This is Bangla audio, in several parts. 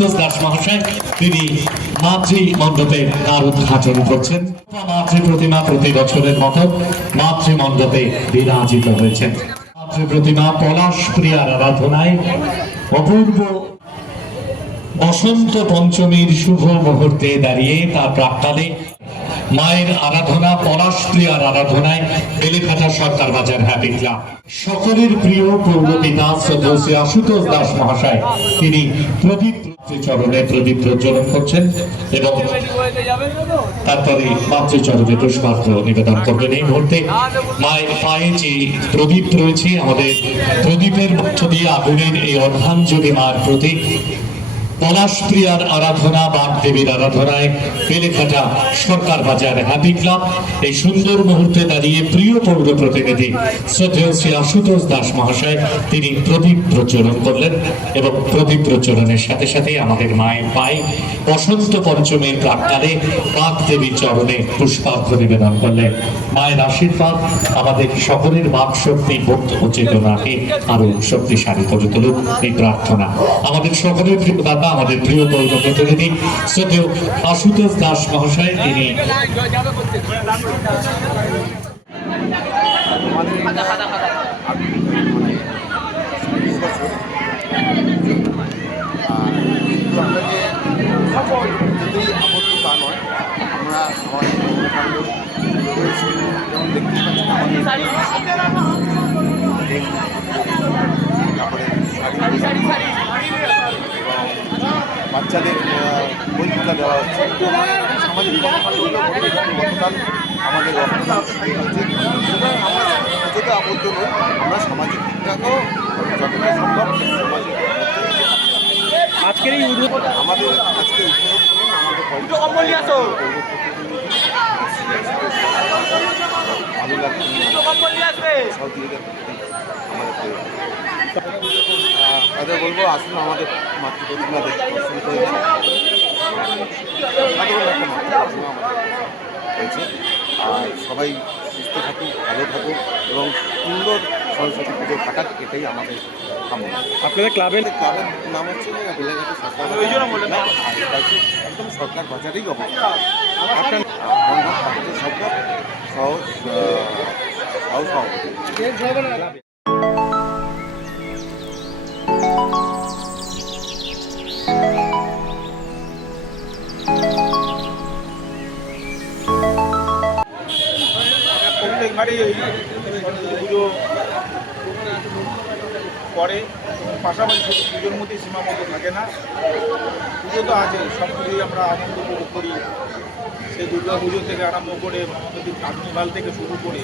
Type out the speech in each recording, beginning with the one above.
আশুতোষ দাস মহাশয়, তিনি মাতৃ মণ্ডপে তার উদ্ঘাটন করছেন। মাতৃ প্রতিমা প্রতি বছরের মতো মাতৃ মণ্ডপে বিরাজিত হয়েছেন। মাতৃ প্রতিমা পলাশ প্রিয়ার আরাধনায় অপূর্ব বসন্ত পঞ্চমীর শুভ মুহূর্তে দাঁড়িয়ে তার প্রাক্কালে মায়ের আরাধনা, পলাশ প্রিয়ার আরাধনায় বেলেঘাটা সরকার বাজার হ্যাপি ক্লাব। সকলের প্রিয় পূর্বপিতা শ্রদ্ধেয় আশুতোষ দাস মহাশয়, তিনি প্রদীপ চরণে প্রদীপ প্রজ্বলন করছেন এবং তারপরে মাতৃচরণে পুষ্পার্ঘ নিবেদন করবেন। এই মুহূর্তে মায়ের পায়ে যে প্রদীপ রয়েছে, আমাদের প্রদীপের মধ্য দিয়ে আগুনের এই অর্ধাঞ্জলি মার প্রতি পলাশ প্রিয়ার আরাধনা বাগ দেবীর আরাধনায় বেলেঘাটা সরকার বাজার হ্যাপি ক্লাব এই সুন্দর মুহূর্তে দাঁড়িয়ে প্রিয় পৌর প্রতিনিধি শ্রদ্ধেয় শ্রী আশুতোষ দাস মহাশয়, তিনি প্রদীপ প্রচলন করলেন এবং প্রদীপ প্রচলনের সাথে সাথে আমাদের মায়ের পায়ে বসন্ত পঞ্চমীর প্রাক্কালে বাগ দেবীর চরণে পুষ্পার্ঘ নিবেদন করলেন। মায়ের আশীর্বাদ আমাদের সকলের বাক শক্তি ও চেতনাকে আরও শক্তিশালী করে তুলুক এই প্রার্থনা। আমাদের সকলের দাদা আমাদের প্রিয় পৌর প্রতিনিধি শ্রদ্ধেয় আশুতোষ দাস মহাশয় তিনি চল্লিশ বছর আর কিন্তু আপনাকে যদি আপত্তি তা নয় আমরা সবাই কর্মকাণ্ড করেছি যেমন দেখতে পাচ্ছেন আমাদের তারপরে শাড়ি এবং বাচ্চাদের আহ, বই খাতা দেওয়া হচ্ছে সামাজিক কর্মকাণ্ডগুলো করে এবং গতকাল আমাদের আমরা আবদ্ধ নই আমরা সামাজিক দিকটাকেও যতটা সম্ভব সামাজিক আজকের এই উদ্বোধন আমাদের আজকে আমাদের ভালো। তাদের বলব, আসুন আমাদের মাতৃ প্রতিমা দেখতে পছন্দ হয়েছে আর সবাই সুস্থ থাকুক ভালো থাকুক এবং সুন্দর সরস্বতী পুজো কাটাক এটাই আমাদের কামনা আপনাদের ক্লাবের ক্লাবের নাম হচ্ছে বেলাঘাটি সরকার না, একদম সরকার বাজারেই অবস্থা আপনার বন্ধু ঠাকুরের সরকার সহ সহ সভাপতি সরস্বতী পুজো করে পাশাপাশি শুধু পুজোর মধ্যে সীমাবদ্ধ থাকে না। পুজো তো আছে সব কিছুই আমরা আনন্দ উপভোগ করি। সেই দুর্গা পুজো থেকে আরম্ভ করে কার্নিভাল থেকে শুরু করে,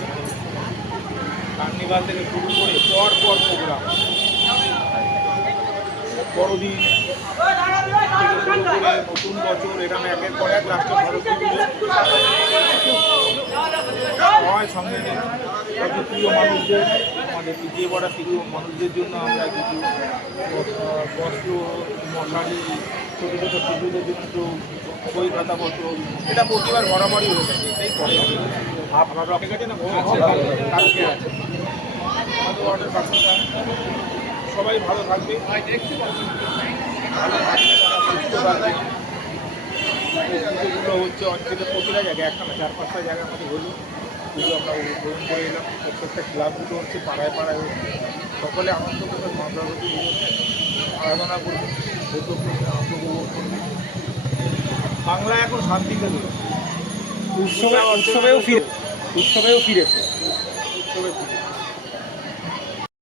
কার্নিভাল থেকে শুরু করে পর পর প্রোগ্রাম। বড়দিন নতুন বছর এরকম একের পর এক সরস্বতী পুজো সবাই সঙ্গে কত প্রিয় মানুষদের, আমাদের পিছিয়ে পড়া প্রিয় মানুষদের জন্য আমরা কিছু বস্ত্র, মশারি, ছোটো ছোটো শিশুদের জন্য একটু বই খাতাপত্র এটা প্রতিবার বরাবরই হয়ে থাকে এটাই করে আপনার না? কালকে আছে। আমাদের ওয়ার্ডের সবাই ভালো থাকবে। ভালো থাকবে। সুস্থ হচ্ছে অঞ্চলে প্রতিটা জায়গায় একটা না চার পাঁচটা জায়গায় আমাদের হলো পুজো আমরা গ্রহণ করে এলাম। প্রত্যেকটা ক্লাবগুলো হচ্ছে পাড়ায় পাড়ায় হচ্ছে। সকলে আনন্দ করে মা আরাধনা করবে যত আনন্দ উপভোগ করবে। বাংলা এখন শান্তিতে উৎসবে উৎসবেও ফিরে উৎসবেও ফিরেছে। উৎসবে ফিরে